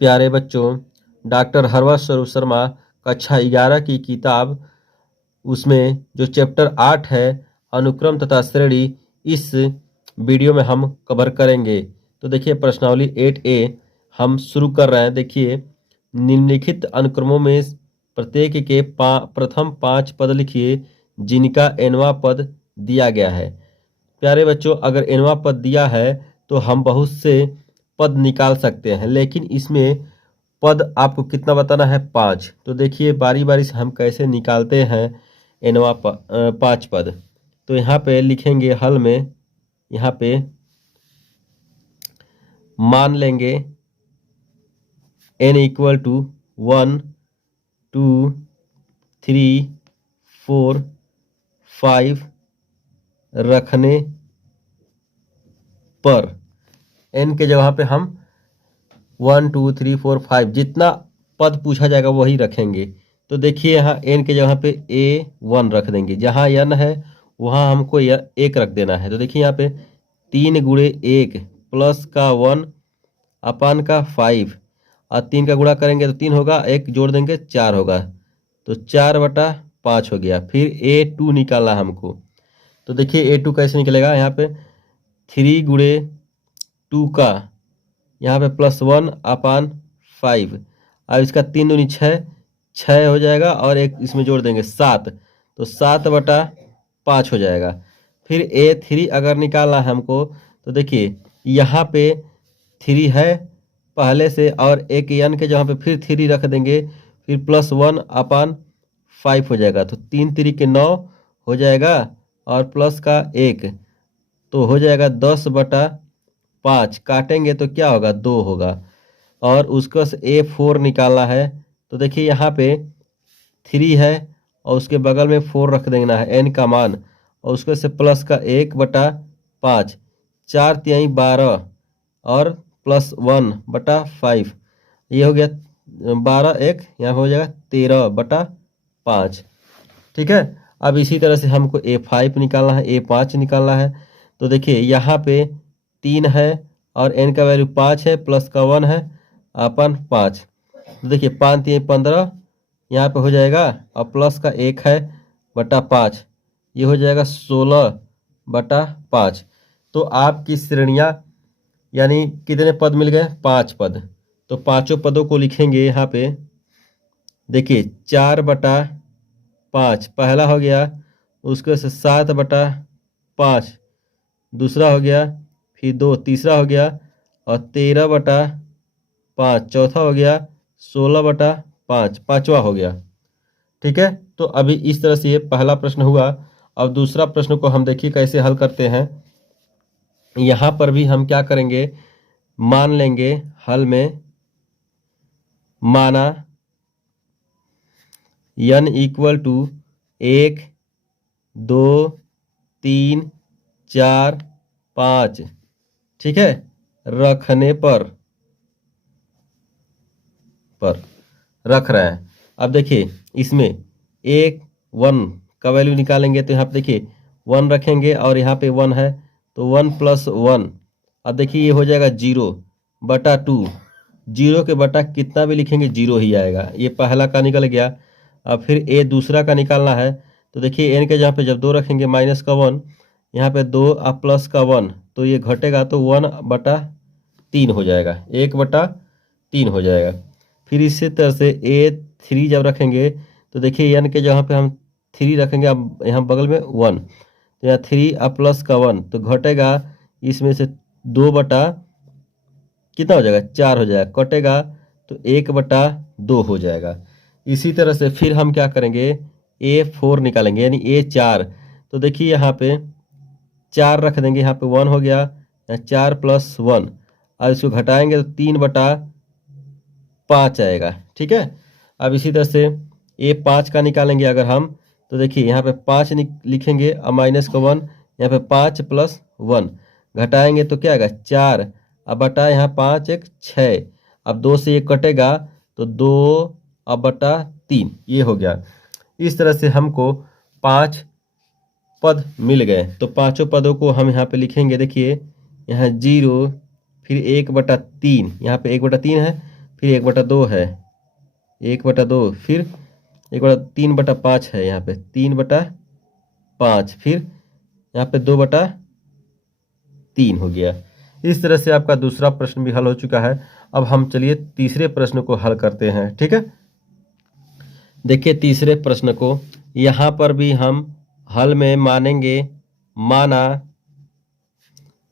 प्यारे बच्चों, डॉक्टर हरवंश स्वरूप शर्मा कक्षा 11 की किताब उसमें जो चैप्टर 8 है अनुक्रम तथा श्रेणी, इस वीडियो में हम कवर करेंगे। तो देखिए प्रश्नावली 8A हम शुरू कर रहे हैं। देखिए निम्नलिखित अनुक्रमों में प्रत्येक के प्रथम 5 पद लिखिए जिनका nवां पद दिया गया है। प्यारे बच्चों, अगर nवां पद दिया है तो हम बहुत से पद निकाल सकते हैं, लेकिन इसमें पद आपको कितना बताना है? 5। तो देखिए बारी बारी से हम कैसे निकालते हैं nवां 5 पद। तो यहाँ पे लिखेंगे हल में, यहाँ पे मान लेंगे n इक्वल टू 1 2 3 4 5 रखने पर n के जगह पे हम 1 2 3 4 5 जितना पद पूछा जाएगा वही रखेंगे। तो देखिए यहाँ n के जगह पे A1 रख देंगे, जहाँ n है वहाँ हमको 1 रख देना है। तो देखिए यहाँ पे 3 गुणे 1 प्लस का 1 अपान का 5 और 3 का गुणा करेंगे तो 3 होगा, 1 जोड़ देंगे 4 होगा, तो 4/5 हो गया। फिर A2 निकालना हमको। तो देखिए A2 कैसे निकलेगा? यहाँ पे 3 गुणे 2 का यहाँ पे प्लस 1 अपान 5, अब इसका 3 दूनी 6 हो जाएगा और एक इसमें जोड़ देंगे 7, तो 7/5 हो जाएगा। फिर A3 अगर निकालना है हमको, तो देखिए यहाँ पे 3 है पहले से और एक n के जहाँ पे फिर 3 रख देंगे, फिर प्लस 1 अपान 5 हो जाएगा, तो 3 3 के 9 हो जाएगा और प्लस का 1 तो हो जाएगा 10/5। काटेंगे तो क्या होगा? 2 होगा। और उसका से A4 निकालना है। तो देखिए यहाँ पे 3 है और उसके बगल में 4 रख देना है n का मान, और उसके से प्लस का 1/5, 4 तिहाई 12 और प्लस 1/5, ये हो गया 12, 1 यहाँ हो जाएगा 13/5। ठीक है। अब इसी तरह से हमको A5 निकालना है, A5 निकालना है। तो देखिए यहाँ पे 3 है और n का वैल्यू 5 है, प्लस का 1 है अपन 5, तो देखिए 5 3 15 यहाँ पे हो जाएगा और प्लस का 1 है बटा 5, ये हो जाएगा 16/5। तो आपकी श्रेणियाँ यानी कितने पद मिल गए? 5 पद। तो पांचों पदों को लिखेंगे यहाँ पे। देखिए 4/5 पहला हो गया, उसके से 7/5 दूसरा हो गया, फिर 2 तीसरा हो गया और 13/5 चौथा हो गया, 16/5 पांचवा हो गया। ठीक है। तो अभी इस तरह से ये पहला प्रश्न हुआ। अब दूसरा प्रश्न को हम देखिए कैसे हल करते हैं। यहाँ पर भी हम क्या करेंगे? मान लेंगे हल में, माना n इक्वल टू 1 2 3 4 5, ठीक है, रखने पर रख रहे हैं। अब देखिए इसमें 1 का वैल्यू निकालेंगे, तो यहाँ पे देखिए 1 रखेंगे और यहाँ पे 1 है, तो 1 + 1, अब देखिए ये हो जाएगा 0/2। 0 के बटा कितना भी लिखेंगे 0 ही आएगा। ये पहला का निकल गया। अब फिर A दूसरा का निकालना है। तो देखिए n के जहाँ पे जब 2 रखेंगे माइनस का 1, यहाँ पे 2 और प्लस का 1, तो ये घटेगा तो 1/3 हो जाएगा, 1/3 हो जाएगा। फिर इसी तरह से A3 जब रखेंगे, तो देखिए n के जहाँ पे हम 3 रखेंगे, अब यहाँ बगल में 1, तो यहाँ 3 और प्लस का 1, तो घटेगा इसमें से 2 कितना हो जाएगा? 4 हो जाएगा, कटेगा तो 1/2 हो जाएगा। इसी तरह से फिर हम क्या करेंगे? A4 निकालेंगे यानी A4। तो देखिए यहाँ पे 4 रख देंगे, यहाँ पे 1 हो गया, 4 + 1, और इसको घटाएंगे तो 3/5 आएगा। ठीक है। अब इसी तरह से A5 का निकालेंगे अगर हम, तो देखिए यहाँ पे 5 लिखेंगे और माइनस का 1, यहाँ पे 5 + 1 घटाएंगे तो क्या आएगा? 4, अब बटा यहाँ 5 1 6, अब 2 से 1 कटेगा तो 2/3, ये हो गया। इस तरह से हमको 5 पद मिल गए। तो पांचों पदों को हम यहाँ पे लिखेंगे। देखिए यहाँ 0, फिर 1/3, यहाँ पे 1/3 है, फिर 1/2 है, 1/2, फिर 3/5 है, यहाँ पे 3/5, फिर यहाँ पे 2/3 हो गया। इस तरह से आपका दूसरा प्रश्न भी हल हो चुका है। अब हम चलिए तीसरे प्रश्न को हल करते हैं, ठीक है। देखिए तीसरे प्रश्न को, यहाँ पर भी हम हल में मानेंगे, माना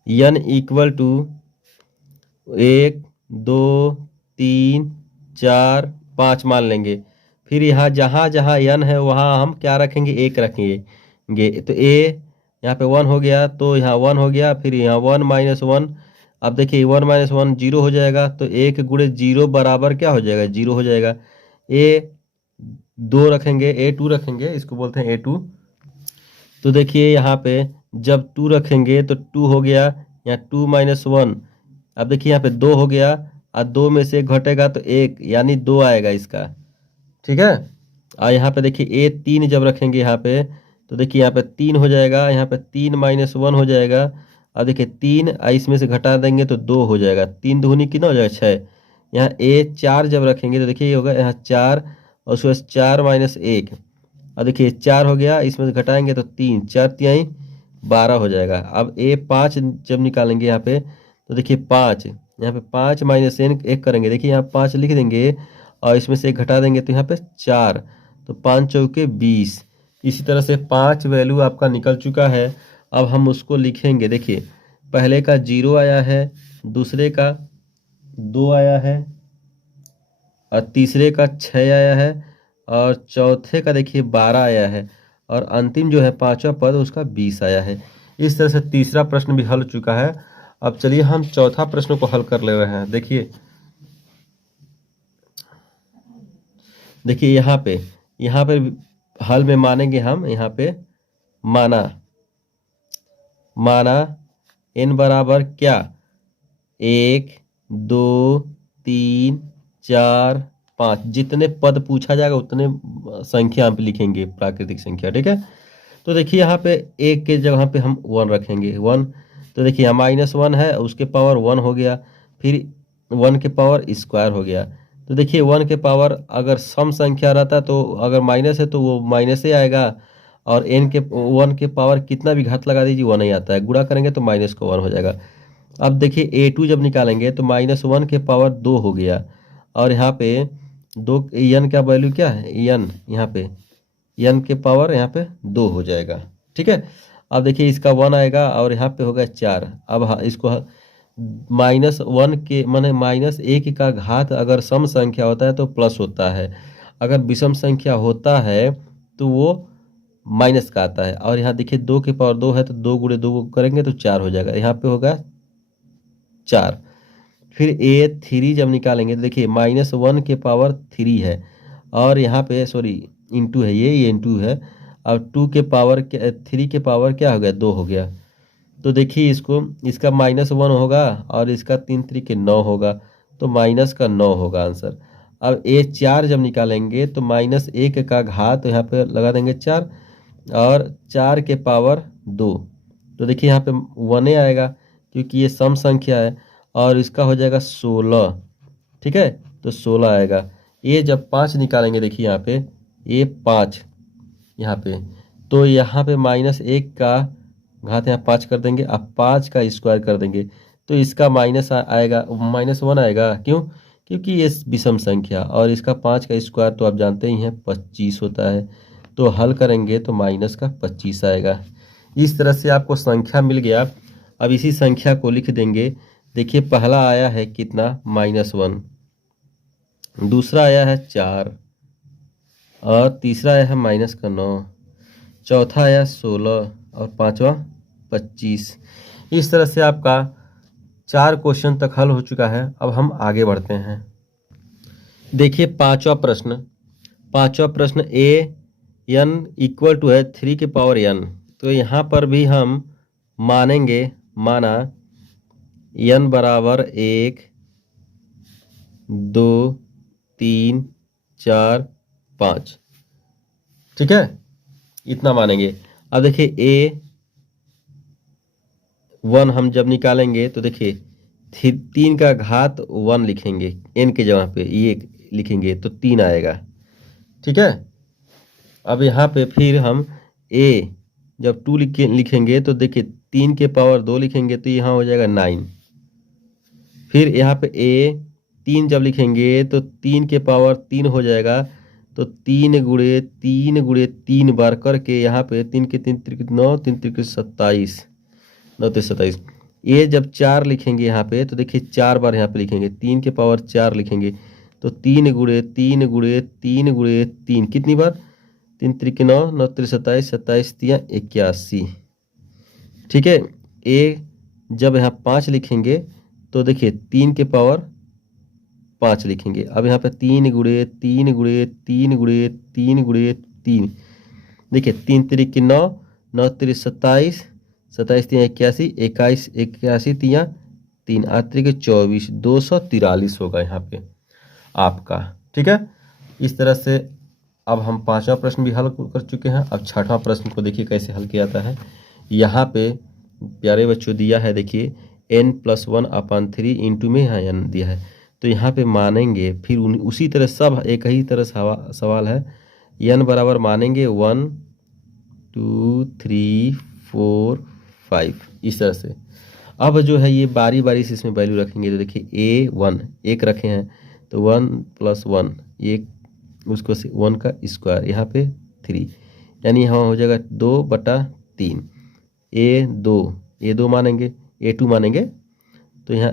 n इक्वल टू 1 2 3 4 5 मान लेंगे। फिर यहाँ जहाँ जहाँ n है वहाँ हम क्या रखेंगे, 1 रखेंगे। तो यहाँ पे 1 हो गया, तो यहाँ 1 हो गया, फिर यहाँ 1 माइनस 1। अब देखिए 1 माइनस 1 0 हो जाएगा, तो 1 गुणे 0 बराबर क्या हो जाएगा, 0 हो जाएगा। A2 रखेंगे, A2 रखेंगे, इसको बोलते हैं A2। तो देखिए यहाँ पे जब 2 रखेंगे तो 2 हो गया, यहाँ 2 माइनस 1। अब देखिए यहाँ पे 2 हो गया, और 2 में से 1 घटेगा तो 1, यानी 2 आएगा इसका, ठीक है। और यहाँ पे देखिए A3 जब रखेंगे यहाँ पे, तो देखिए यहाँ पे 3 हो जाएगा, यहाँ पे 3 माइनस 1 हो जाएगा। और देखिए 3 इसमें से घटा देंगे तो 2 हो जाएगा, 3 दूनी कितना हो जाएगा, 6। यहाँ A4 जब रखेंगे तो देखिए ये होगा यहाँ 4, और उसके बाद 4 माइनस 1। और देखिए 4 हो गया, इसमें से घटाएंगे तो 3, 4 तिहाई 12 हो जाएगा। अब A5 जब निकालेंगे यहाँ पे, तो देखिए 5, यहाँ पे 5 माइनस 1 करेंगे, देखिए यहाँ 5 लिख देंगे, और इसमें से 1 घटा देंगे तो यहाँ पे 4, तो 5 चौके 20। इसी तरह से 5 वैल्यू आपका निकल चुका है। अब हम उसको लिखेंगे, देखिए पहले का 0 आया है, दूसरे का 2 आया है, और तीसरे का 6 आया है, और चौथे का देखिए 12 आया है, और अंतिम जो है पांचवा पद उसका 20 आया है। इस तरह से तीसरा प्रश्न भी हल हो चुका है। अब चलिए हम चौथा प्रश्न को हल कर ले रहे हैं। देखिए यहाँ पे हल में मानेंगे हम, यहाँ पे माना n बराबर क्या, 1 2 3 4 5, जितने पद पूछा जाएगा उतने संख्या हम लिखेंगे, प्राकृतिक संख्या, ठीक है। तो देखिए यहाँ पे 1 के जगह पे हम 1 रखेंगे, 1। तो देखिए यहाँ -1 है, उसके पावर 1 हो गया, फिर 1 के पावर स्क्वायर हो गया। तो देखिए 1 के पावर अगर सम संख्या रहता तो अगर माइनस है तो वो माइनस ही आएगा, और n के 1 के पावर कितना भी घात लगा दीजिए 1 ही आता है, गुणा करेंगे तो माइनस का 1 हो जाएगा। अब देखिए A2 जब निकालेंगे तो -1 के पावर 2 हो गया, और यहाँ पे 2 n का वैल्यू क्या है, n यहाँ पे n के पावर यहाँ पे 2 हो जाएगा, ठीक है। अब देखिए इसका 1 आएगा, और यहाँ पे होगा 4। अब इसको -1 के माने -1 का घात अगर सम संख्या होता है तो प्लस होता है, अगर विषम संख्या होता है तो वो माइनस का आता है। और यहाँ देखिए 2 के पावर 2 है, तो 2 गुणे 2 करेंगे तो 4 हो जाएगा, यहाँ पे होगा 4। फिर A3 जब निकालेंगे तो देखिए -1 के पावर 3 है, और यहाँ पे सॉरी इंटू है, ये इंटू है, और 2 के पावर 3 के पावर क्या हो गया, 2 हो गया। तो देखिए इसका -1 होगा, और इसका 3 3 के 9 होगा, तो माइनस का 9 होगा आंसर। अब A4 जब निकालेंगे तो -1 का घात यहाँ पे लगा देंगे 4, और 4 के पावर 2। तो देखिए यहाँ पे 1 आएगा क्योंकि ये सम संख्या है, और इसका हो जाएगा 16, ठीक है। तो 16 आएगा। ये जब 5 निकालेंगे, देखिए यहाँ पे ये 5 यहाँ पे, तो यहाँ पे -1 का घात यहाँ 5 कर देंगे, अब 5 का स्क्वायर कर देंगे, तो इसका माइनस आएगा, -1 आएगा। क्यों, क्योंकि ये विषम संख्या, और इसका 5 का स्क्वायर तो आप जानते ही हैं 25 होता है, तो हल करेंगे तो माइनस का 25 आएगा। इस तरह से आपको संख्या मिल गया। अब इसी संख्या को लिख देंगे। देखिए पहला आया है कितना, -1, दूसरा आया है 4, और तीसरा आया है -9, चौथा आया 16, और पांचवा 25। इस तरह से आपका 4 क्वेश्चन तक हल हो चुका है। अब हम आगे बढ़ते हैं। देखिए पांचवा प्रश्न n इक्वल टू है 3 के पावर n। तो यहाँ पर भी हम मानेंगे, माना n बराबर 1 2 3 4 5, ठीक है, इतना मानेंगे। अब देखिए A1 हम जब निकालेंगे तो देखिए 3 का घात 1 लिखेंगे, n के जगह पे ये लिखेंगे तो 3 आएगा। ठीक है। अब यहाँ पे फिर हम a जब 2 लिखेंगे तो देखिए 3 के पावर 2 लिखेंगे तो यहाँ हो जाएगा 9। फिर यहाँ पे a 3 जब लिखेंगे तो 3 के पावर 3 हो जाएगा, तो 3 बार करके यहाँ पे 3 के 3 त्रिक 9, 3 त्रिक 27, 9 3 27। ये जब 4 लिखेंगे यहाँ पे तो देखिए 4 बार यहाँ पे लिखेंगे, 3 के पावर 4 लिखेंगे तो 3 कितनी बार, 3 त्रिक 9, 9 त्रिक 27, 27 तिया 81। ठीक है। ए जब यहाँ 5 लिखेंगे तो देखिए 3 के पावर 5 लिखेंगे। अब यहाँ पे 3 गुणे 3 गुणे 3 गुणे 3 गुणे 3, देखिए 3 त्रिक 9, 9 त्रिक 27, 27 तिया 81, 21 81 तिया 3 8 त्रिक 24, 243 होगा यहाँ पे आपका। ठीक है। इस तरह से अब हम 5वां प्रश्न भी हल कर चुके हैं। अब 6वां प्रश्न को देखिए कैसे हल किया जाता है। यहाँ पे प्यारे बच्चों दिया है, देखिए n+1/3 इंटू में यहाँ n दिया है, तो यहाँ पे मानेंगे फिर उसी तरह सब एक ही तरह सवाल है। n बराबर मानेंगे 1 2 3 4 5 इस तरह से। अब जो है ये बारी बारी से इसमें वैल्यू रखेंगे, तो देखिए a1 एक रखे हैं तो 1+1 ये उसको 1 का स्क्वायर यहाँ पे 3, यानी यहाँ हो जाएगा 2/3। a2 मानेंगे, a2 मानेंगे तो यहाँ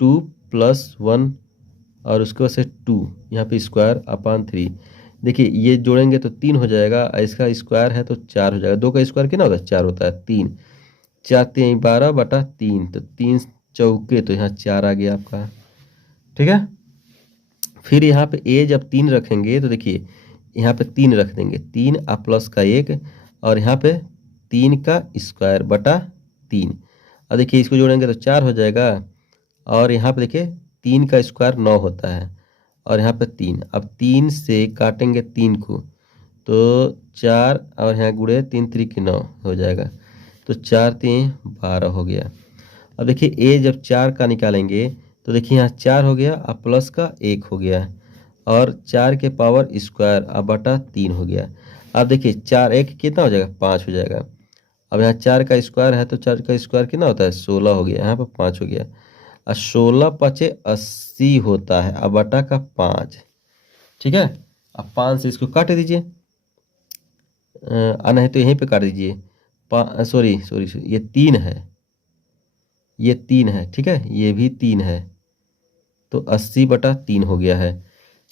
2+1 और उसके बाद से 2 यहाँ पे स्क्वायर/3। देखिए ये जोड़ेंगे तो 3 हो जाएगा, इसका स्क्वायर है तो 4 हो जाएगा। 2 का स्क्वायर कितना होता है, 4 होता है। 3 4 3 12/3, तो 3 चौके तो यहाँ 4 आ गया आपका। ठीक है। फिर यहाँ पे a जब 3 रखेंगे तो देखिए यहाँ पे 3 रख देंगे, 3 प्लस का 1 और यहाँ पे 3 का स्क्वायर बटा 3। अब देखिए इसको जोड़ेंगे तो 4 हो जाएगा, और यहाँ पे देखिए 3 का स्क्वायर 9 होता है और यहाँ पे 3। अब 3 से काटेंगे 3 को तो 4 और यहाँ गुणे 3 त्रिक 9 हो जाएगा, तो 4 3 12 हो गया। अब देखिए a जब 4 का निकालेंगे तो देखिए यहाँ 4 हो गया, अब प्लस का 1 हो गया और 4 के पावर स्क्वायर अब बटा 3 हो गया। अब देखिए 4 1 कितना हो जाएगा, 5 हो जाएगा। अब यहाँ 4 का स्क्वायर है तो 4 का स्क्वायर कितना होता है, 16 हो गया, यहाँ पर 5 हो गया। और 16 5 80 होता है, अब बटा का 5। ठीक है। अब 5 से इसको काट दीजिए, नहीं तो यहीं पे काट दीजिए। सॉरी ये 3 है, ये 3 है। ठीक है, ये भी 3 है, तो 80/3 हो गया है।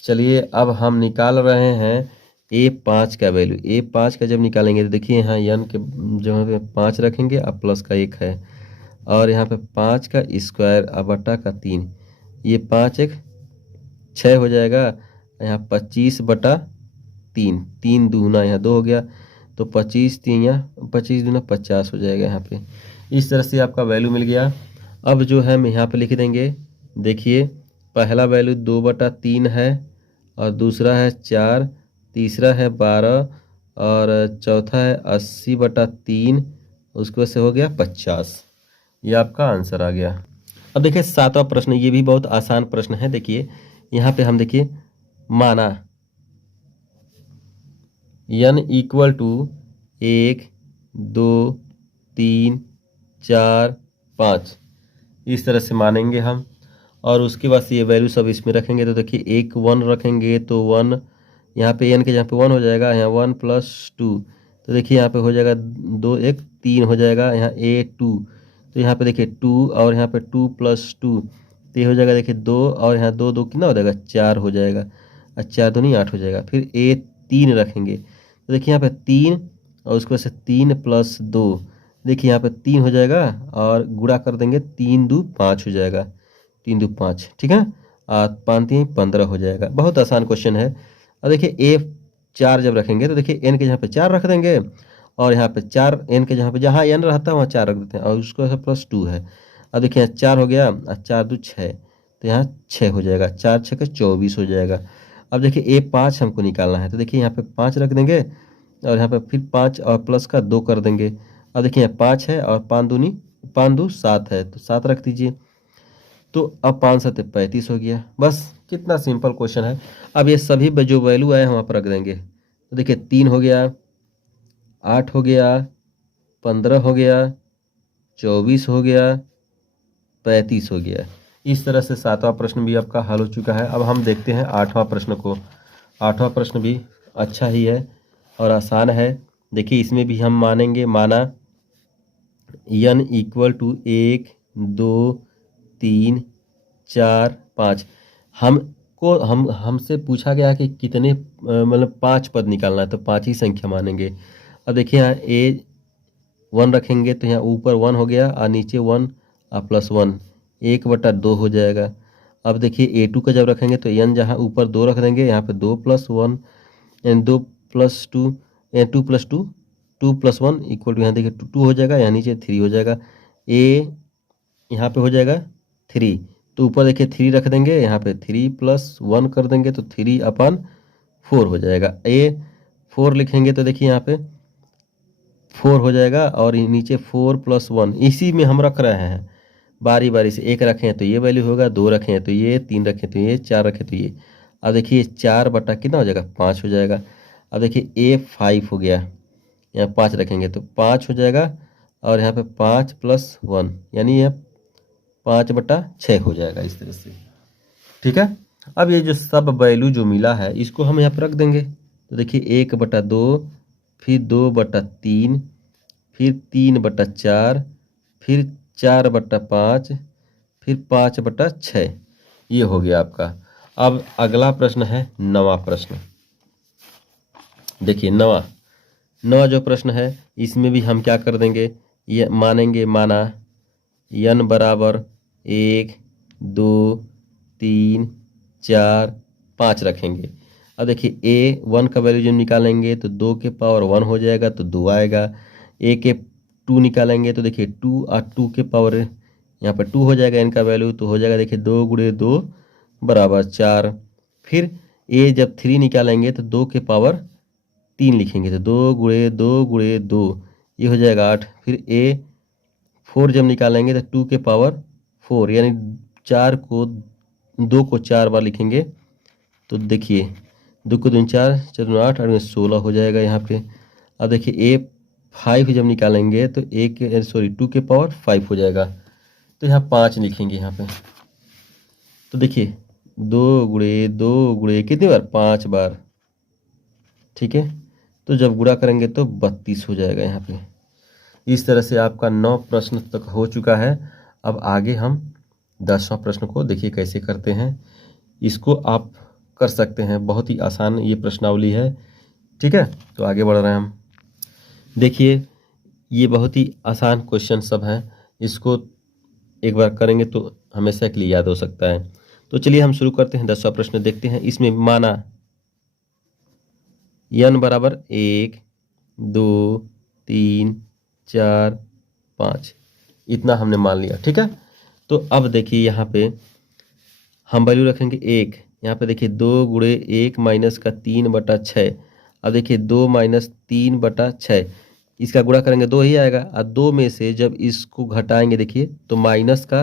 चलिए अब हम निकाल रहे हैं a5 का वैल्यू। a5 का जब निकालेंगे तो देखिए यहाँ n के जगह पे 5 रखेंगे, अब प्लस का 1 है और यहाँ पे 5 का स्क्वायर अब बटा का 3, ये 5 1 6 हो जाएगा, यहाँ 25/3, 3 दूना यहाँ 2 हो गया, तो 25 3 यहाँ 25 दूना 50 हो जाएगा यहाँ पे। इस तरह से आपका वैल्यू मिल गया। अब जो है हम यहाँ पे लिख देंगे, देखिए पहला वैल्यू 2/3 है और दूसरा है 4, तीसरा है 12 और चौथा है 80/3, उसके बाद से हो गया 50। ये आपका आंसर आ गया। अब देखिए 7वां प्रश्न, ये भी बहुत आसान प्रश्न है। देखिए यहाँ पे हम देखिए माना n = 1 2 3 4 5 इस तरह से मानेंगे हम, और उसके बाद से ये वैल्यू सब इसमें रखेंगे। तो देखिए एक 1 रखेंगे तो 1 यहाँ पे n के जहाँ पे 1 हो जाएगा, यहाँ 1 + 2, तो देखिए यहाँ पे हो जाएगा 2 1 3 हो जाएगा, यहाँ a2, तो यहाँ पे देखिए 2 और यहाँ पे 2 + 2, तो ये हो जाएगा देखिए 2 और यहाँ 2 2 कितना हो जाएगा, 4 हो जाएगा, और 4 दूनी 8 हो जाएगा। फिर a3 रखेंगे तो देखिए यहाँ पे 3 और उसके बाद से 3 + 2, देखिए यहाँ पे 3 हो जाएगा और गुणा कर देंगे, 3 2 5 हो जाएगा, 3 2 5। ठीक है, 5 3 15 हो जाएगा। बहुत आसान क्वेश्चन है। और देखिए a4 जब रखेंगे तो देखिए n के जहाँ पे 4 रख देंगे और यहाँ पे 4 n के जहाँ पे जहाँ n रहता है वहाँ 4 रख देते हैं, और उसको +2 है। अब देखिए यहाँ 4 हो गया और 4 2 6, तो यहाँ 6 हो जाएगा, 4 6 24 हो जाएगा। अब देखिए a5 हमको निकालना है, तो देखिए यहाँ पे 5 रख देंगे और यहाँ पे फिर 5 और प्लस का 2 कर देंगे। अब देखिए यहाँ 5 है और 5 2 7 है, तो 7 रख दीजिए। तो अब 5 7 35 हो गया। बस कितना सिंपल क्वेश्चन है। अब ये सभी जो वैल्यू आए हम वहाँ पर रख देंगे। तो देखिए 3 हो गया, 8 हो गया, 15 हो गया, 24 हो गया, 35 हो गया। इस तरह से 7वां प्रश्न भी आपका हल हो चुका है। अब हम देखते हैं 8वां प्रश्न को। 8वां प्रश्न भी अच्छा ही है और आसान है। देखिए इसमें भी हम माना n इक्वल टू 1 2 3 4 5। हमसे पूछा गया कि कितने मतलब 5 पद निकालना है, तो 5 ही संख्या मानेंगे। अब देखिए यहाँ a 1 रखेंगे तो यहाँ ऊपर 1 हो गया और नीचे 1 और +1, 1/2 हो जाएगा। अब देखिए a2 का जब रखेंगे तो n जहाँ ऊपर 2 रख देंगे, यहाँ पे 2 + 1 यानी 2 + 2 2 + 2 2 + 1 इक्वल टू यहाँ देखिए 2 हो जाएगा, यहाँ नीचे 3 हो जाएगा। a यहाँ पे हो जाएगा 3, तो ऊपर देखिए 3 रख देंगे, यहाँ पे 3 + 1 कर देंगे तो 3/4 हो जाएगा। a4 लिखेंगे तो देखिए यहाँ पे 4 हो जाएगा और नीचे 4 + 1 इसी में हम रख रहे हैं बारी बारी से। 1 रखें तो ये वैल्यू होगा, 2 रखें तो ये, 3 रखें तो ये, 4 रखें तो ये। अब देखिए 4 बटा कितना हो जाएगा, 5 हो जाएगा। अब देखिए a5 हो गया, यहाँ 5 रखेंगे तो 5 हो जाएगा और यहाँ पे 5 + 1 यानी यह 5/6 हो जाएगा इस तरह से। ठीक है। अब ये जो सब वैल्यू जो मिला है इसको हम यहाँ पर रख देंगे। तो देखिए 1/2, फिर 2/3, फिर 3/4, फिर 4/5, फिर 5/6। ये हो गया आपका। अब अगला प्रश्न है 9वां प्रश्न। देखिए 9वां जो प्रश्न है इसमें भी हम क्या कर देंगे, ये माना n बराबर 1 2 3 4 5 रखेंगे। अब देखिए a1 का वैल्यू जब निकालेंगे तो 2 के पावर 1 हो जाएगा तो 2 आएगा। a के 2 निकालेंगे तो देखिए 2 और 2 के पावर यहाँ पर 2 हो जाएगा इनका वैल्यू, तो हो जाएगा देखिए 2 × 2 = 4। फिर a जब 3 निकालेंगे तो 2 के पावर 3 लिखेंगे तो 2 × 2 × 2 ये हो जाएगा 8। फिर a4 जब निकालेंगे तो 2 के पावर 4 यानी 2 को 4 बार लिखेंगे तो देखिए 2 को 2 4 4 8 8 16 हो जाएगा यहाँ पे। अब देखिए a5 जब निकालेंगे तो 2 के पावर 5 हो जाएगा, तो यहाँ 5 लिखेंगे यहाँ पे। तो देखिए 2 × 2 × कितनी बार, 5 बार। ठीक है, तो जब गुणा करेंगे तो 32 हो जाएगा यहाँ पे। इस तरह से आपका 9 प्रश्न तक हो चुका है। अब आगे हम 10वां प्रश्न को देखिए कैसे करते हैं। इसको आप कर सकते हैं, बहुत ही आसान ये प्रश्नावली है। ठीक है, तो आगे बढ़ रहे हैं हम। देखिए ये बहुत ही आसान क्वेश्चन सब हैं, इसको एक बार करेंगे तो हमेशा के लिए याद हो सकता है। तो चलिए हम शुरू करते हैं। 10वां प्रश्न देखते हैं। इसमें माना n बराबर 1 2 3 4 5 इतना हमने मान लिया। ठीक है, तो अब देखिए यहाँ पे हम वैल्यू रखेंगे 1। यहाँ पे देखिए 2 × 1 - 3/6। अब देखिए 2 - 3/6 इसका गुणा करेंगे 2 ही आएगा, और 2 में से जब इसको घटाएंगे देखिए तो माइनस का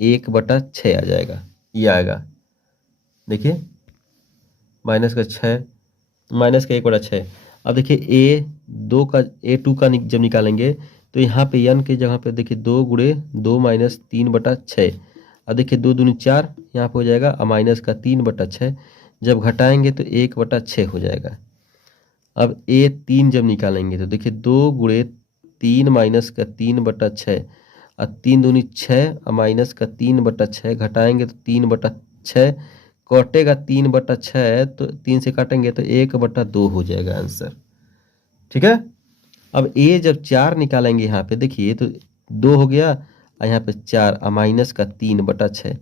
1/6 आ जाएगा, ये आएगा। देखिए माइनस का 1/6। अब देखिए a2 का जब निकालेंगे तो यहाँ पे n के जगह पे देखिए 2 × 2 - 3/6। अब देखिए 2 दूनी 4 यहाँ पे हो जाएगा, और माइनस का 3/6 जब घटाएंगे तो 1/6 हो जाएगा। अब a3 जब निकालेंगे तो देखिए 2 × 3 - 3/6, और 3 दूनी 6 और माइनस का 3/6 घटाएंगे तो 3/6 कटेगा। 3/6 तो 3 से काटेंगे तो 1/2 हो जाएगा आंसर। ठीक है, अब a जब 4 निकालेंगे यहाँ पे देखिए तो 2 हो गया, और यहाँ पे 4 और माइनस का 3/6,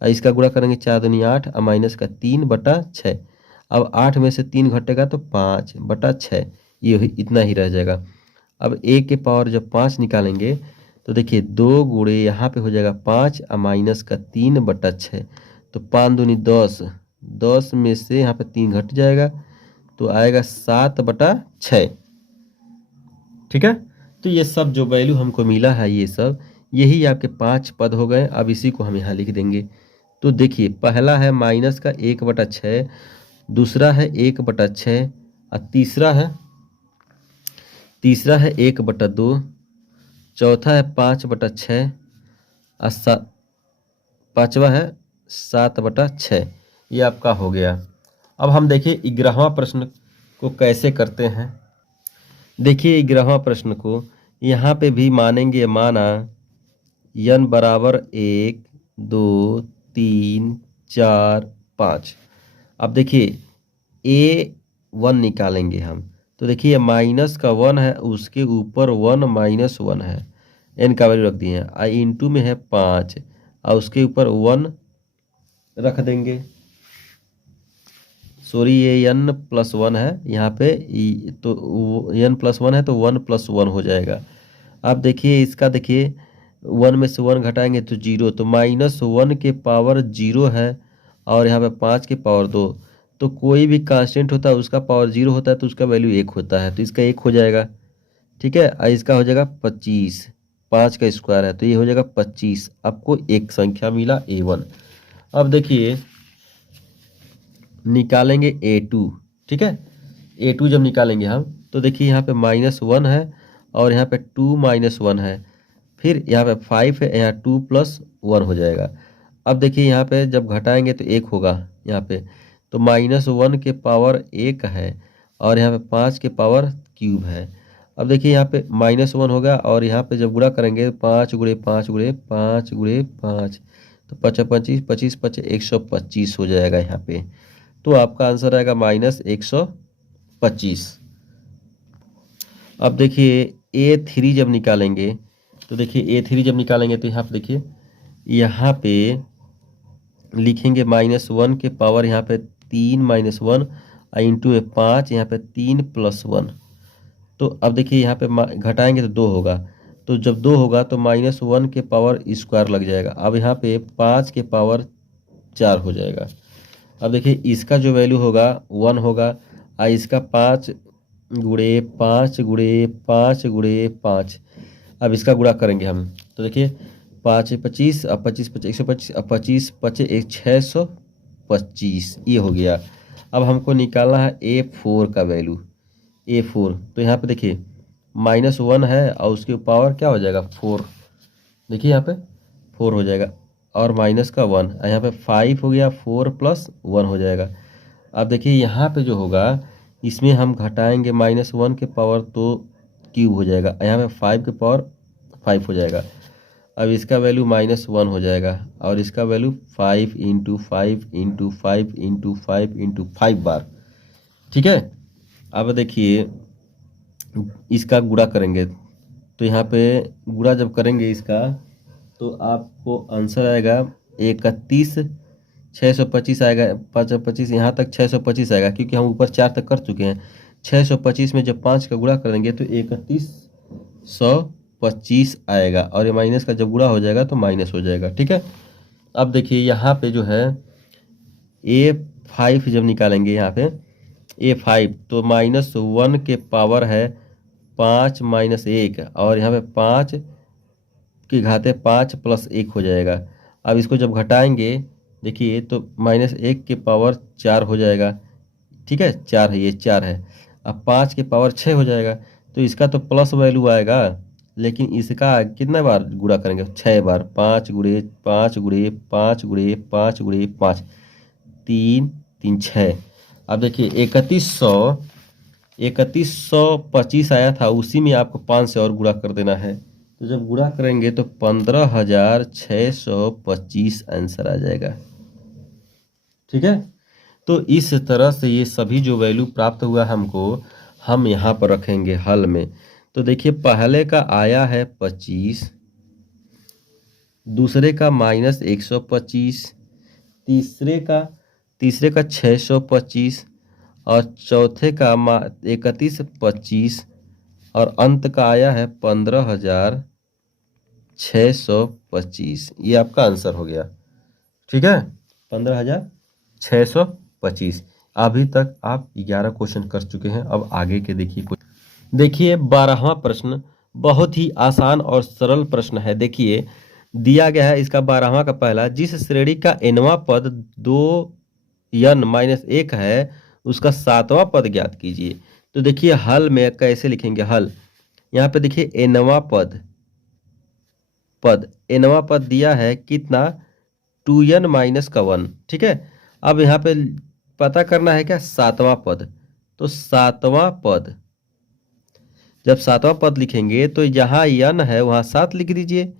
और इसका गुणा करेंगे 4 दूनी 8 और माइनस का 3/6। अब 8 में से 3 घटेगा तो 5/6, ये इतना ही रह जाएगा। अब a के पावर जब 5 निकालेंगे तो देखिए 2 × यहाँ पे हो जाएगा 5 और माइनस का 3/6, तो 5 दूनी 10, 10 में से यहाँ पे 3 घट जाएगा तो आएगा 7/6। ठीक है, तो ये सब जो वैल्यू हमको मिला है ये सब यही आपके 5 पद हो गए। अब इसी को हम यहाँ लिख देंगे। तो देखिए पहला है माइनस का 1/6, दूसरा है 1/6 और तीसरा है 1/2, चौथा है 5/6 और पांचवा है 7/6। ये आपका हो गया। अब हम देखिए 11वां प्रश्न को कैसे करते हैं। देखिए 11वां प्रश्न को यहाँ पे भी मानेंगे माना n बराबर 1 2 3 4 5। अब देखिए A1 निकालेंगे हम। तो देखिए माइनस का 1 है, उसके ऊपर 1 माइनस 1 है, n का वैल्यू रख दिए हैं। आई इंटू में है 5 और उसके ऊपर 1 रख देंगे। सॉरी ये n+1 है यहाँ पे, तो n+1 है तो 1+1 हो जाएगा। अब देखिए इसका देखिए 1 में से 1 घटाएंगे तो 0, तो -1 के पावर 0 है और यहाँ पे 5 के पावर 2। तो कोई भी कांस्टेंट होता है उसका पावर 0 होता है तो उसका वैल्यू 1 होता है, तो इसका 1 हो जाएगा। ठीक है, और इसका हो जाएगा 25, 5 का स्क्वायर है तो ये हो जाएगा 25। आपको एक संख्या मिला A1। अब देखिए निकालेंगे A2। ठीक है, A2 जब निकालेंगे हम तो देखिए यहाँ पे -1 है और यहाँ पे 2 - 1 है, फिर यहाँ पे 5 है, यहाँ 2 + 1 हो जाएगा। अब देखिए यहाँ पे जब घटाएंगे तो 1 होगा यहाँ पे, तो -1 के पावर 1 है और यहाँ पे 5 के पावर क्यूब है। अब देखिए यहाँ पे -1 होगा और यहाँ पे जब गुणा करेंगे 5 × 5 × 5 × 5 तो 25 25 25 125 हो जाएगा यहाँ पे। तो आपका आंसर आएगा -125। अब देखिए A3 जब निकालेंगे तो देखिए A3 जब निकालेंगे तो यहाँ पे देखिए यहाँ पे लिखेंगे -1 के पावर यहाँ पे 3 - 1 इंटू में 5, यहाँ पे 3 + 1। तो अब देखिए यहाँ पे घटाएंगे तो 2 होगा, तो जब 2 होगा तो -1 के पावर स्क्वायर लग जाएगा। अब यहाँ पे 5 के पावर 4 हो जाएगा। अब देखिए इसका जो वैल्यू होगा 1 होगा और इसका 5 × 5 × 5 × 5। अब इसका गुणा करेंगे हम तो देखिए 5 × 25 और 25 × 25 125 और 25 25 625, ये हो गया। अब हमको निकालना है A4 का वैल्यू। A4 तो यहाँ पे देखिए -1 है और उसके पावर क्या हो जाएगा 4। देखिए यहाँ पे 4 हो जाएगा और माइनस का 1, यहाँ पे 5 हो गया, 4 + 1 हो जाएगा। अब देखिए यहाँ पे जो होगा इसमें हम घटाएंगे -1 के पावर तो क्यूब हो जाएगा, यहाँ पे 5 के पावर 5 हो जाएगा। अब इसका वैल्यू -1 हो जाएगा और इसका वैल्यू 5 × 5 × 5 × 5 × 5 बार। ठीक है, अब देखिए इसका गुणा करेंगे तो यहाँ पे गुणा जब करेंगे इसका तो आपको आंसर आएगा 31 625 आएगा। 5 × 25 यहाँ तक 625 आएगा क्योंकि हम ऊपर 4 तक कर चुके हैं। 625 में जब 5 का गुणा करेंगे तो 3125 आएगा और ये माइनस का जब गुणा हो जाएगा तो माइनस हो जाएगा। ठीक है, अब देखिए यहाँ पे जो है A5 जब निकालेंगे यहाँ पे A5 तो -1 के पावर है 5 - 1 और यहाँ पे 5 की घाते 5 + 1 हो जाएगा। अब इसको जब घटाएंगे देखिए तो -1 के पावर 4 हो जाएगा। ठीक है, 4 है, ये 4 है। अब 5 के पावर 6 हो जाएगा तो इसका तो प्लस वैल्यू आएगा, लेकिन इसका कितना बार गुणा करेंगे 6 बार। 5 × 5 × 5 × 5 × 5 3 3 6। अब देखिए 3125 आया था, उसी में आपको 5 से और गुणा कर देना है। तो जब गुणा करेंगे तो 15625 आंसर आ जाएगा। ठीक है, तो इस तरह से ये सभी जो वैल्यू प्राप्त हुआ हमको, हम यहाँ पर रखेंगे हल में। तो देखिए पहले का आया है 25, दूसरे का -125, तीसरे का 625 और चौथे का 3125 और अंत का आया है 15625। ये आपका आंसर हो गया। ठीक है, 15625। अभी तक आप 11 क्वेश्चन कर चुके हैं। अब आगे के देखिए। देखिए 12वां प्रश्न बहुत ही आसान और सरल प्रश्न है। देखिए दिया गया है इसका 12वां का पहला, जिस श्रेणी का nवां पद 2n-1 है उसका 7वां पद ज्ञात कीजिए। तो देखिए हल में कैसे लिखेंगे हल। यहाँ पे देखिए nवां nवां पद दिया है कितना 2n-1, ठीक है। अब यहाँ पे पता करना है क्या 7वां पद। तो 7वां पद, जब 7वां पद लिखेंगे तो जहाँ n है वहाँ 7 लिख दीजिए।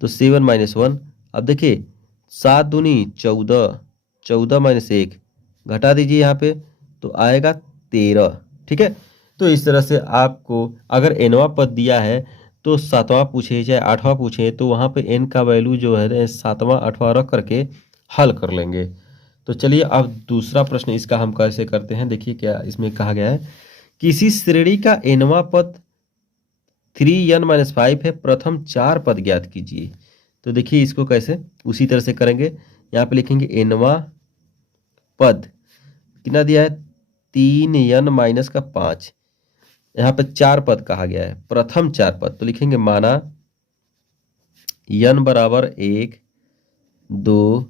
तो 7-1। अब देखिए 7 दूनी 14, 14-1 घटा दीजिए यहाँ पे तो आएगा 13, ठीक है। तो इस तरह से आपको अगर nवां पद दिया है तो 7वां पूछे चाहे 8वां पूछे तो वहाँ पे n का वैल्यू जो है 7वां 8वां रख करके हल कर लेंगे। तो चलिए अब दूसरा प्रश्न इसका हम कैसे करते हैं। देखिए क्या इसमें कहा गया है, किसी श्रेणी का nवां पद 3n-5 है, प्रथम 4 पद ज्ञात कीजिए। तो देखिए इसको कैसे उसी तरह से करेंगे। यहाँ पे लिखेंगे nवां पद कितना दिया है 3n-5, यहाँ पे 4 पद कहा गया है, प्रथम 4 पद। तो लिखेंगे माना n बराबर 1 2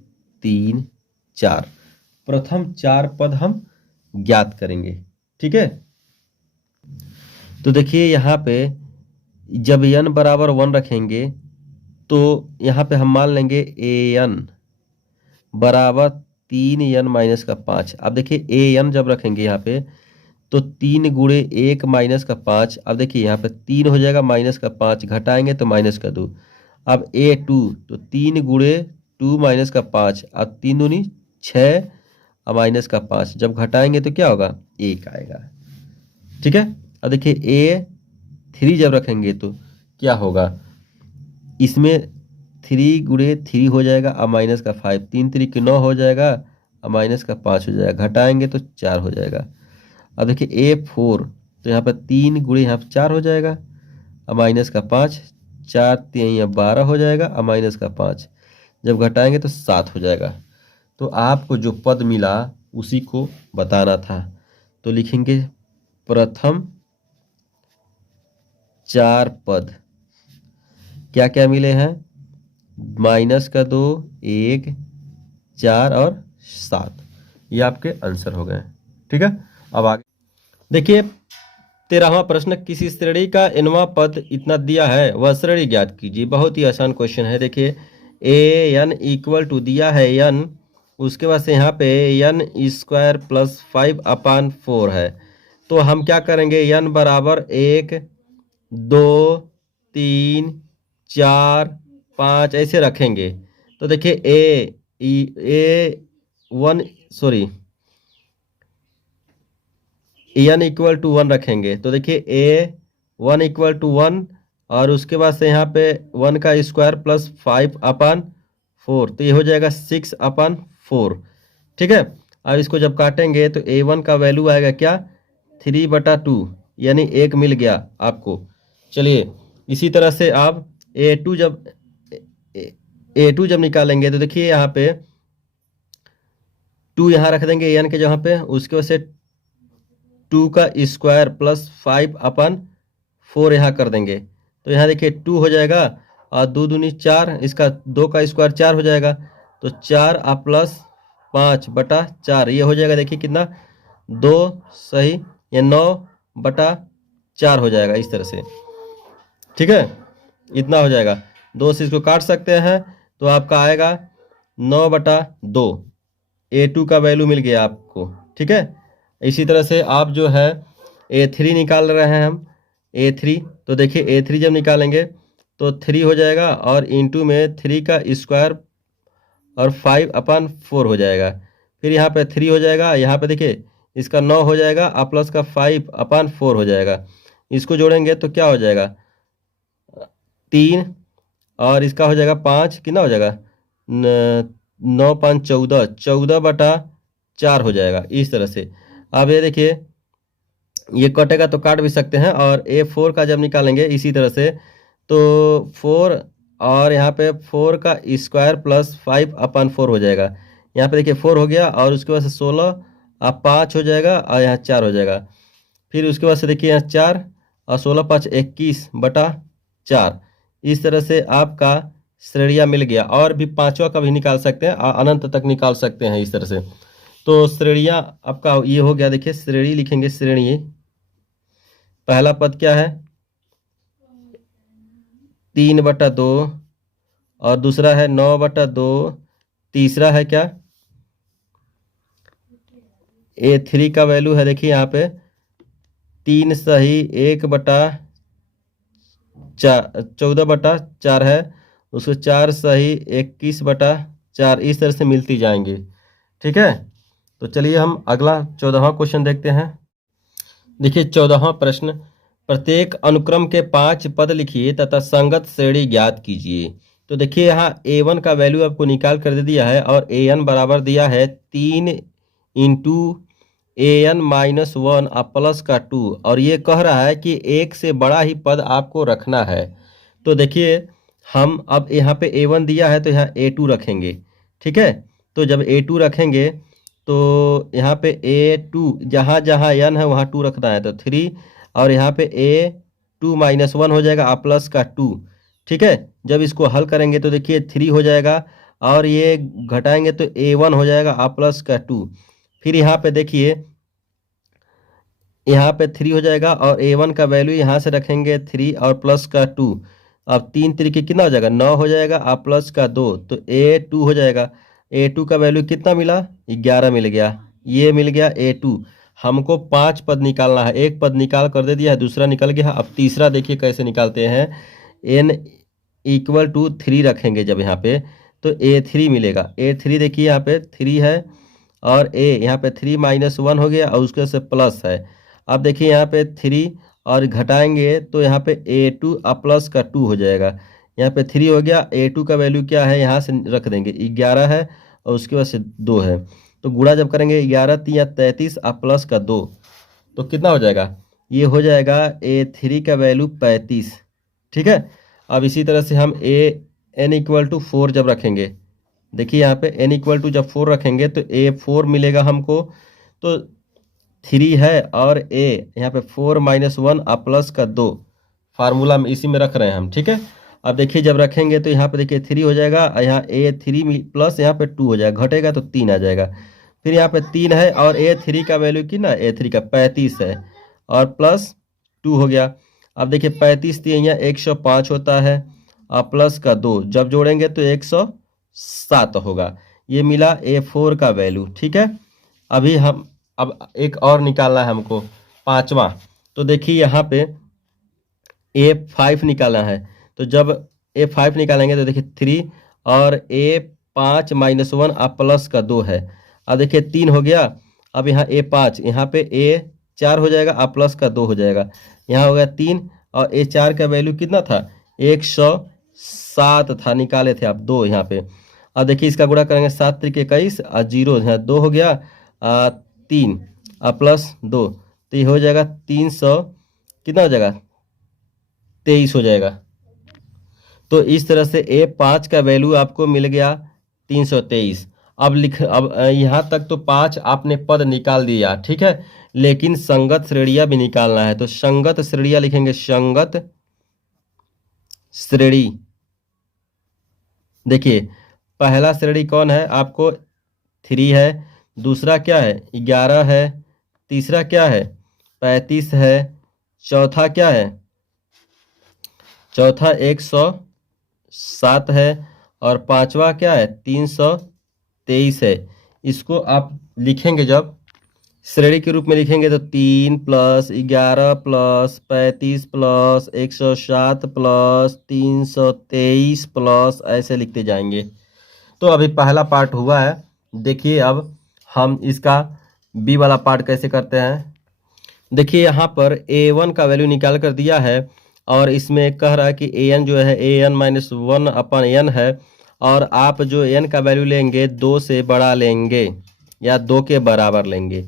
3 4, प्रथम 4 पद हम ज्ञात करेंगे, ठीक है। तो देखिए यहाँ पे जब n बराबर 1 रखेंगे तो यहाँ पे हम मान लेंगे an बराबर 3n-5। अब देखिए an जब रखेंगे यहाँ पे तो 3 गुणे 1 माइनस का 5। अब देखिए यहाँ पे 3 हो जाएगा, माइनस का 5 घटाएंगे तो माइनस का 2। अब a2 तो 3 गुणे 2 माइनस का 5, अब 3 दूनी 6 और माइनस का 5 जब घटाएंगे तो क्या होगा 1 आएगा, ठीक है। अब देखिए a3 जब रखेंगे तो क्या होगा, इसमें 3 गुणे 3 हो जाएगा और माइनस का 5, 3 3 की 9 हो जाएगा और माइनस का 5 हो जाएगा, घटाएंगे तो 4 हो जाएगा। अब देखिए a4 तो यहाँ पर 3 गुणे यहाँ पर 4 हो जाएगा और माइनस का 5, 4 3 12 हो जाएगा और माइनस का 5 जब घटाएंगे तो 7 हो जाएगा। तो आपको जो पद मिला उसी को बताना था। तो लिखेंगे प्रथम 4 पद क्या क्या मिले हैं, माइनस का 2, 1, 4 और 7। ये आपके आंसर हो गए, ठीक है। अब आगे देखिए 13वां प्रश्न, किसी श्रेणी का nवां पद इतना दिया है वह श्रेणी ज्ञात कीजिए। बहुत ही आसान क्वेश्चन है। देखिए an इक्वल टू दिया है n, उसके बाद से यहाँ पे n² + 5/4 है। तो हम क्या करेंगे n बराबर 1 2 3 4 5 ऐसे रखेंगे। तो देखिए n इक्वल टू 1 रखेंगे। तो देखिए a1 इक्वल टू 1 और उसके बाद से यहाँ पे 1 का स्क्वायर + 5/4, तो ये हो जाएगा 6/4, ठीक है। अब इसको जब काटेंगे तो a1 का वैल्यू आएगा क्या 3/2, यानी 1 मिल गया आपको। चलिए इसी तरह से आप a2 जब निकालेंगे तो देखिए यहाँ पे 2 यहाँ रख देंगे n के जगह पे, उसके वजह से 2 का स्क्वायर + 5/4 यहाँ कर देंगे। तो यहाँ देखिए 2 हो जाएगा और 2 दूनी 4, इसका 2 का स्क्वायर 4 हो जाएगा। तो 4 + 5/4 ये हो जाएगा। देखिए कितना 2 सही या 9/4 हो जाएगा इस तरह से, ठीक है। इतना हो जाएगा, 2 से इसको काट सकते हैं तो आपका आएगा 9/2। a2 का वैल्यू मिल गया आपको, ठीक है। इसी तरह से आप जो है a3 निकाल रहे हैं हम a3। तो देखिए a3 जब निकालेंगे तो 3 हो जाएगा और इंटू में 3 का स्क्वायर और 5/4 हो जाएगा। फिर यहाँ पे 3 हो जाएगा, यहाँ पे देखिए इसका 9 हो जाएगा और प्लस का 5/4 हो जाएगा। इसको जोड़ेंगे तो क्या हो जाएगा 3 और इसका हो जाएगा 5, कितना हो जाएगा 9 5 14, 14/4 हो जाएगा इस तरह से। अब ये देखिए ये कटेगा तो काट भी सकते हैं। और a4 का जब निकालेंगे इसी तरह से तो 4 और यहाँ पे 4 का स्क्वायर + 5/4 हो जाएगा। यहाँ पे देखिए 4 हो गया और उसके बाद से 16 और 5 हो जाएगा और यहाँ 4 हो जाएगा। फिर उसके बाद से देखिए यहाँ 4 और 16×5 = 21/4। इस तरह से आपका श्रेणियाँ मिल गया। और भी पांचवा का भी निकाल सकते हैं, अनंत तक निकाल सकते हैं इस तरह से। तो श्रेणियाँ आपका ये हो गया। देखिए श्रेणी लिखेंगे, श्रेणी पहला पद क्या है 3/2 और दूसरा है 9/2, तीसरा है क्या A3 का वैल्यू है देखिए यहाँ पे 3 सही 14/4 है, उसको 4 सही 21/4, इस तरह से मिलती जाएंगे। ठीक है, तो चलिए हम अगला 14वां क्वेश्चन देखते हैं। देखिए 14वां प्रश्न, प्रत्येक अनुक्रम के 5 पद लिखिए तथा संगत श्रेणी ज्ञात कीजिए। तो देखिए यहाँ A1 का वैल्यू आपको निकाल कर दे दिया है और AN बराबर दिया है 3 इंटू AN-1 प्लस का 2, और ये कह रहा है कि एक से बड़ा ही पद आपको रखना है। तो देखिए हम अब यहाँ पे A1 दिया है तो यहाँ A2 रखेंगे। ठीक है, तो जब A2 रखेंगे तो यहाँ पे A2 जहाँ जहाँ n है वहाँ 2 रखना है, तो 3, और यहाँ पे A2-1 हो जाएगा प्लस का 2। ठीक है, जब इसको हल करेंगे तो देखिए 3 हो जाएगा और ये घटाएंगे तो A1 हो जाएगा प्लस का 2। फिर यहाँ पे देखिए यहाँ पे 3 हो जाएगा और A1 का वैल्यू यहाँ से रखेंगे 3 और प्लस का 2। अब 3 तरीके कितना हो जाएगा 9 हो जाएगा प्लस का 2, तो A2 हो जाएगा। A2 का वैल्यू कितना मिला 11 मिल गया, ये मिल गया A2। हमको 5 पद निकालना है, एक पद निकाल कर दे दिया है, दूसरा निकल गया। अब तीसरा देखिए कैसे निकालते हैं। n = 3 रखेंगे जब यहाँ पे तो A3 मिलेगा। A3 देखिए यहाँ पे 3 है और यहाँ पे 3-1 हो गया और उसके से प्लस है। अब देखिए यहाँ पे 3 और घटाएंगे तो यहाँ पे A2 प्लस का 2 हो जाएगा। यहाँ पे 3 हो गया, A2 का वैल्यू क्या है यहाँ से रख देंगे 11 है और उसके बाद से 2 है, तो गुणा जब करेंगे 11×3 = 33 प्लस का 2, तो कितना हो जाएगा ये हो जाएगा A3 का वैल्यू 35। ठीक है, अब इसी तरह से हम n = 4 जब रखेंगे, देखिए यहाँ पे n जब 4 रखेंगे तो A4 मिलेगा हमको। तो 3 है और यहाँ पे 4-1 प्लस का 2 फार्मूला में इसी में रख रहे हैं हम। ठीक है, अब देखिए जब रखेंगे तो यहाँ पे देखिए 3 हो जाएगा, यहाँ A3 प्लस यहाँ पे 2 हो जाएगा, घटेगा तो 3 आ जाएगा। फिर यहाँ पे 3 है और A3 का वैल्यू कितना A3 का 35 है और प्लस 2 हो गया। अब देखिए 35 तो यहाँ 105 होता है और प्लस का 2 जब जोड़ेंगे तो 107 होगा। ये मिला A4 का वैल्यू। ठीक है, अभी हम अब एक और निकालना है हमको 5वां। तो देखिए यहाँ पे A5 निकालना है, तो जब A5 निकालेंगे तो देखिए 3 और A5-1 प्लस का 2 है। अब देखिए 3 हो गया, अब यहाँ A5, यहाँ पे A4 हो जाएगा प्लस का 2 हो जाएगा, यहाँ हो गया 3 और A4 का वैल्यू कितना था 107 था, निकाले थे आप 2 यहाँ पे। अब देखिए इसका गुणा करेंगे 7×3 = 21 और 0 यहाँ 2 हो गया 3 प्लस 2, तो ये हो जाएगा 300 कितना हो जाएगा 23 हो जाएगा। तो इस तरह से A5 का वैल्यू आपको मिल गया 323। अब यहाँ तक तो 5 आपने पद निकाल दिया। ठीक है, लेकिन संगत श्रेणियां भी निकालना है, तो संगत श्रेणियां लिखेंगे, संगत श्रेणी। देखिए पहला श्रेणी कौन है आपको 3 है, दूसरा क्या है 11 है, तीसरा क्या है 35 है, चौथा क्या है चौथा 107 है और पांचवा क्या है 323 है। इसको आप लिखेंगे जब श्रेणी के रूप में लिखेंगे तो 3 + 11 + 35 + 107 + 323 प्लस ऐसे लिखते जाएंगे। तो अभी पहला पार्ट हुआ है, देखिए अब हम इसका बी वाला पार्ट कैसे करते हैं। देखिए यहाँ पर A1 का वैल्यू निकाल कर दिया है और इसमें कह रहा है कि AN जो है AN-1/n है, और आप जो n का वैल्यू लेंगे 2 से बड़ा लेंगे या 2 के बराबर लेंगे।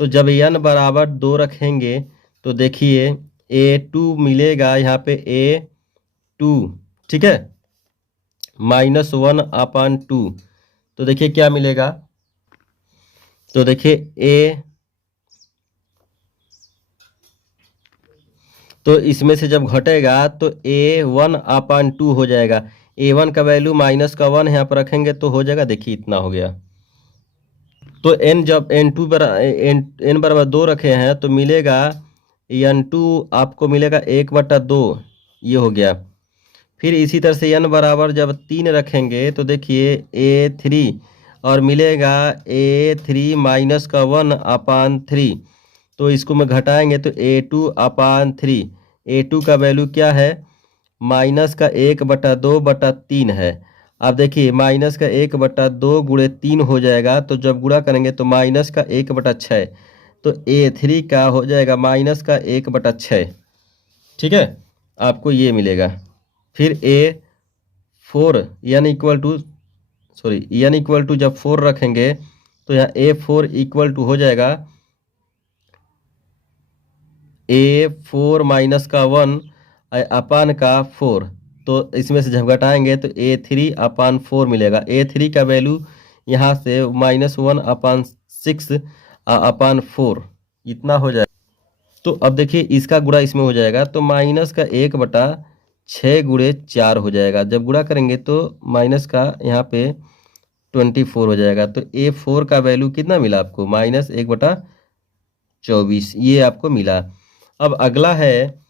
तो जब n बराबर 2 रखेंगे तो देखिए A2 मिलेगा यहाँ पे A2, ठीक है, -1/2। तो देखिए क्या मिलेगा, तो देखिए तो इसमें से जब घटेगा तो A1/2 हो जाएगा। A1 का वैल्यू माइनस का 1 यहाँ पर रखेंगे तो हो जाएगा, देखिए इतना हो गया। तो n जब n बराबर 2 रखे हैं तो मिलेगा n2 आपको मिलेगा 1/2, ये हो गया। फिर इसी तरह से n बराबर जब 3 रखेंगे तो देखिए A3 और मिलेगा A3 माइनस का 1/3। तो इसको में घटाएंगे तो A2/3। A2 का वैल्यू क्या है, माइनस का 1/2/3 है। अब देखिए माइनस का 1/2 गुणे 3 हो जाएगा, तो जब गुणा करेंगे तो माइनस का 1/6, तो A3 का हो जाएगा माइनस का 1/6। ठीक है, आपको ये मिलेगा। फिर A4 n इक्वल टू जब 4 रखेंगे तो यहाँ A4 इक्वल टू हो जाएगा A4 माइनस का 1 अपान का 4। तो इसमें से जब घटाएंगे तो A3/4 मिलेगा। A3 का वैल्यू यहाँ से -1/6/4 इतना हो जाएगा। तो अब देखिए इसका गुणा इसमें हो जाएगा तो माइनस का 1/6 गुणे 4 हो जाएगा। जब गुणा करेंगे तो माइनस का यहाँ पे 24 हो जाएगा। तो A4 का वैल्यू कितना मिला आपको, -1/24, ये आपको मिला। अब अगला है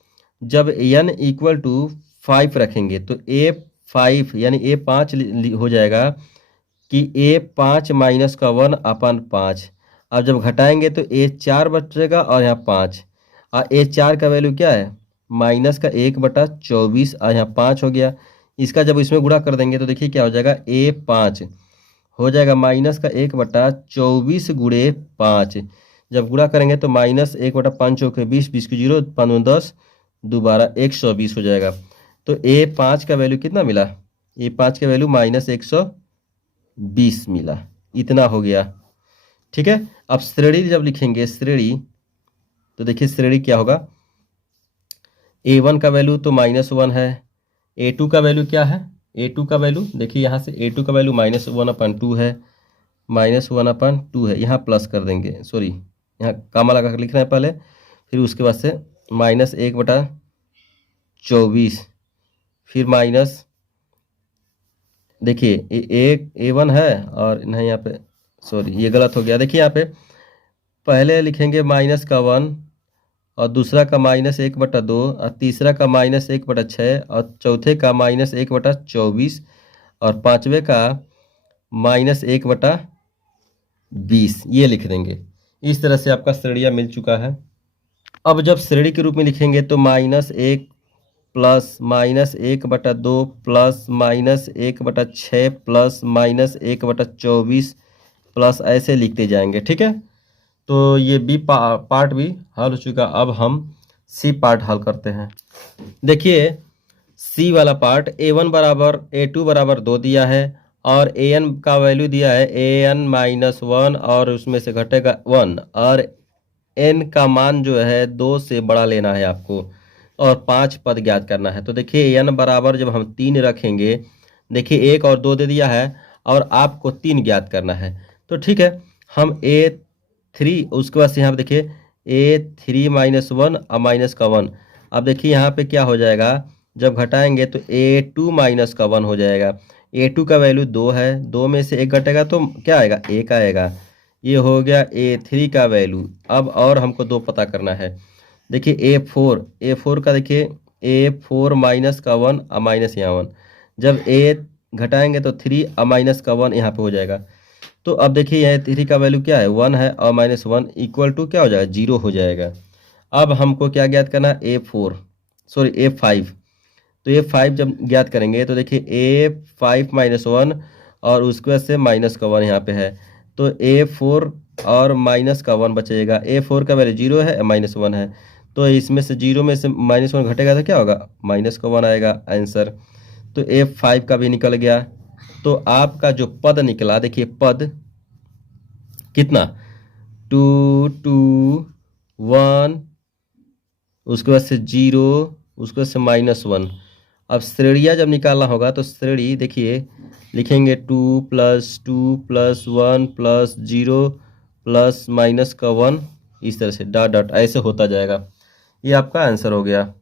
जब n इक्वल टू 5 रखेंगे तो A5 यानी A5 हो जाएगा कि A5 माइनस का 1/5। अब जब घटाएंगे तो A4 बचेगा और यहाँ 5, और A4 का वैल्यू क्या है, माइनस का 1/24 और यहाँ 5 हो गया। इसका जब इसमें गुणा कर देंगे तो देखिए क्या हो जाएगा, A5 हो जाएगा माइनस का 1/24 गुणे 5। जब गुणा करेंगे तो -1/5 चौके 20, 20 की 0, 5 10, दोबारा 120 हो जाएगा। तो A5 का वैल्यू कितना मिला, A5 का वैल्यू -120 मिला, इतना हो गया। ठीक है, अब श्रेणी जब लिखेंगे श्रेणी तो देखिए श्रेणी क्या होगा, A1 का वैल्यू तो -1 है। A2 का वैल्यू क्या है, A2 का वैल्यू देखिए यहाँ से A2 का वैल्यू -1/2 है, -1/2 है। यहाँ प्लस कर देंगे, सॉरी यहाँ कामा लगा कर लिख रहे हैं पहले, फिर उसके बाद से -1/24, फिर माइनस देखिए A1 है और नहीं यहाँ पे, सॉरी ये गलत हो गया। देखिए यहाँ पे पहले लिखेंगे माइनस का 1 और दूसरा का -1/2 और तीसरा का -1/6 और चौथे का -1/24 और पांचवे का -1/20, ये लिख देंगे। इस तरह से आपका श्रेणियाँ मिल चुका है। अब जब श्रेणी के रूप में लिखेंगे तो -1 प्लस -1/2 प्लस -1/6 प्लस -1/24 प्लस ऐसे लिखते जाएंगे। ठीक है, तो ये बी पार्ट भी हल हो चुका। अब हम सी पार्ट हल करते हैं। देखिए सी वाला पार्ट A1 बराबर A2 बराबर 2 दिया है और AN का वैल्यू दिया है AN -1 और उसमें से घटेगा 1 और N का मान जो है 2 से बड़ा लेना है आपको और 5 पद ज्ञात करना है। तो देखिए N बराबर जब हम 3 रखेंगे, देखिए 1 और 2 दे दिया है और आपको 3 ज्ञात करना है। तो ठीक है, हम A3 उसके बाद से यहाँ पे देखिए A3 -1 और माइनस का 1। अब देखिए यहाँ पे क्या हो जाएगा, जब घटाएंगे तो A2 माइनस का 1 हो जाएगा। A2 का वैल्यू 2 है, 2 में से 1 घटेगा तो क्या आएगा, 1 आएगा। ये हो गया A3 का वैल्यू। अब और हमको 2 पता करना है। देखिए A4 का देखिए A4 माइनस का 1 और माइनस यहाँ 1, जब A घटाएंगे तो 3 और माइनस का 1 यहाँ पे हो जाएगा। तो अब देखिए यहाँ 3 का वैल्यू क्या है, 1 है और -1 इक्वल टू क्या हो जाएगा, 0 हो जाएगा। अब हमको क्या ज्ञात करना है, A5। तो A5 जब ज्ञात करेंगे तो देखिए A5 -1 और उसके बाद से माइनस का 1 यहाँ पे है, तो A4 और माइनस का 1 बचेगा। A4 का वैल्यू 0 है, -1 है, तो इसमें से 0 में से -1 घटेगा तो क्या होगा, माइनस का 1 आएगा आंसर। तो A5 का भी निकल गया। तो आपका जो पद निकला, देखिए पद कितना, 2 2 1, उसके बाद से 0, उसके बाद से -1। अब श्रेणियाँ जब निकालना होगा तो श्रेणी देखिए लिखेंगे 2 + 2 + 1 + 0 + -1, इस तरह से डॉट डॉट ऐसे होता जाएगा। ये आपका आंसर हो गया।